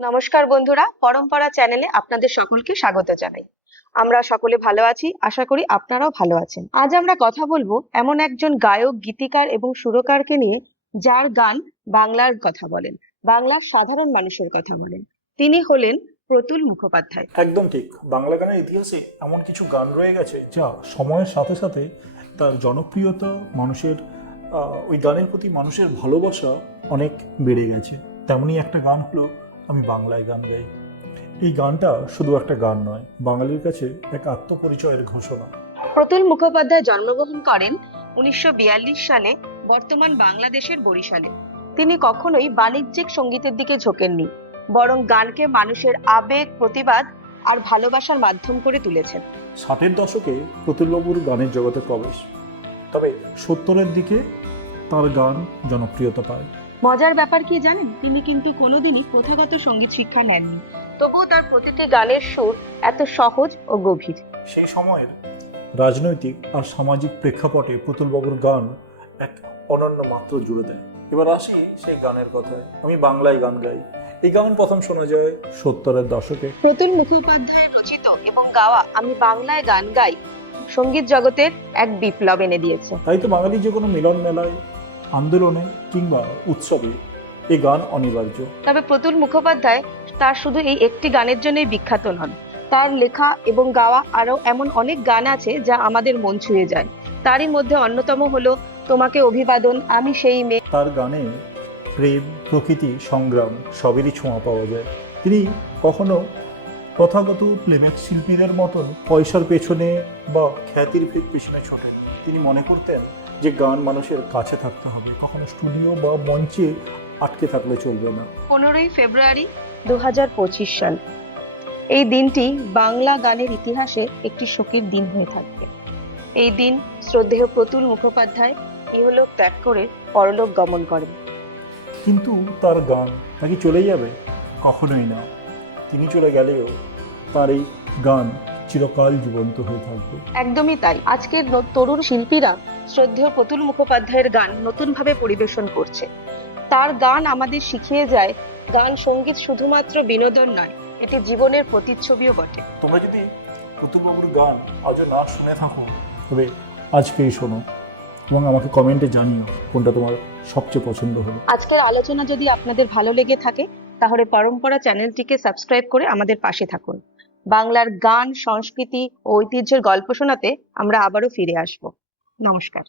নমস্কার বন্ধুরা, পরম্পরা চ্যানেলে আপনাদের সকলকে স্বাগত জানাই। আমরা সকলে ভালো আছি, আশা করি আপনারাও ভালো আছেন। আজ আমরা কথা বলব এমন একজন গায়ক, গীতিকার এবং সুরকারকে নিয়ে, যার গান বাংলার কথা বলেন, বাংলার সাধারণ মানুষের কথা বলেন। তিনি হলেন প্রতুল মুখোপাধ্যায়। একদম ঠিক। বাংলা গানের ইতিহাসে এমন কিছু গান রয়ে গেছে, যা সময়ের সাথে সাথে তার জনপ্রিয়তা, মানুষের ওই গানের প্রতি মানুষের ভালোবাসা অনেক বেড়ে গেছে। তেমনই একটা গান হলো আমি বাংলায় গান গাই। এই গানটা শুধু একটা গান নয় বাঙালির কাছে এক আত্মপরিচয়ের ঘোষণা। প্রতুল মুখোপাধ্যায় জন্মগ্রহণ করেন উনিশশো বিয়াল্লিশ সালে বর্তমান বাংলাদেশের বরিশালে। তিনি কখনোই বাণিজ্যিক সঙ্গীতের দিকে ঝোঁকেননি বরং গানকে মানুষের আবেগ প্রতিবাদ আর ভালোবাসার মাধ্যম করে তুলেছেন। ষাটের দশকে প্রতুলবাবুর গানের জগতে প্রবেশ তবে সত্তরের দিকে তার গান জনপ্রিয়তা পায়। মজার ব্যাপার কি জানেন? তিনি কিন্তু কোনোদিনই প্রথাগত সংগীত শিক্ষা নেননি। তবুও তার প্রতিটি গানের সুর এত সহজ ও গভীর। সেই সময়ের রাজনৈতিক আর সামাজিক প্রেক্ষাপটে পুতুলবাবুর গান এক অনন্য মাত্র জুড়ে দেয়। এবার আসি সেই গানের কথায়। আমি বাংলায় গান গাই। এই গান প্রথম শোনা যায় সত্তরের দশকে। প্রতুল মুখোপাধ্যায়ের রচিত এবং গাওয়া আমি বাংলায় গান গাই সংগীত জগতের এক বিপ্লব এনে দিয়েছে। তাই তো বাঙালি যে কোনো মিলন মেলায় আন্দোলনে কিংবা উৎসবে এই গান অনিবার্য। তবে প্রতুল মুখোপাধ্যায় তার শুধু এই একটি গানের জন্যই বিখ্যাত নন। তার লেখা এবং গাওয়া আরও এমন অনেক গান আছে যা আমাদের মন ছুঁয়ে যায়। তারই মধ্যে অন্যতম হলো তোমাকে অভিবাদন আমি সেই মেয়ে। তার গানে প্রেম প্রকৃতি সংগ্রাম সবেরই ছোঁয়া পাওয়া যায়। তিনি কখনো প্রথাগত প্লেব্যাক শিল্পীদের মতন পয়সার পেছনে বা খ্যাতির পেছনে ছোটেন। তিনি মনে করতেন যে গান মানুষের কাছে থাকতে হবে কখনো স্টুডিও বা মঞ্চে আটকে থাকলে চলবে না। পনেরোই ফেব্রুয়ারি দু হাজার পঁচিশ সাল। এই দিনটি বাংলা গানের ইতিহাসে একটি শোকের দিন হয়ে থাকবে। এই দিন শ্রদ্ধেয় প্রতুল মুখোপাধ্যায় ইহলোক ত্যাগ করে পরলোক গমন করেন। কিন্তু তার গান নাকি চলে যাবে? কখনোই না। তিনি চলে গেলেও তার এই গান চিরকাল জীবন্ত হয়ে থাকবে। একদমই তাই। আজকের তরুণ শিল্পীরা শ্রদ্ধেয় প্রতুল মুখোপাধ্যায়ের গান নতুনভাবে পরিবেশন করছে। তার গান আমাদের শিখিয়ে যায় গান সংগীত শুধুমাত্র বিনোদন নয় এটি জীবনের প্রতিচ্ছবিও বটে। তোমরা যদি পুতুলবাবুর গান আজও না শুনে থাকো তবে আজকেই শোনো এবং আমাকে কমেন্টে জানিও কোনটা তোমার সবচেয়ে পছন্দ হলো। আজকের আলোচনা যদি আপনাদের ভালো লেগে থাকে তাহলে পরম্পরা চ্যানেলটিকে সাবস্ক্রাইব করে আমাদের পাশে থাকুন। বাংলার গান সংস্কৃতি ও ঐতিহ্যের গল্প শোনাতে আমরা আবারও ফিরে আসব। নমস্কার।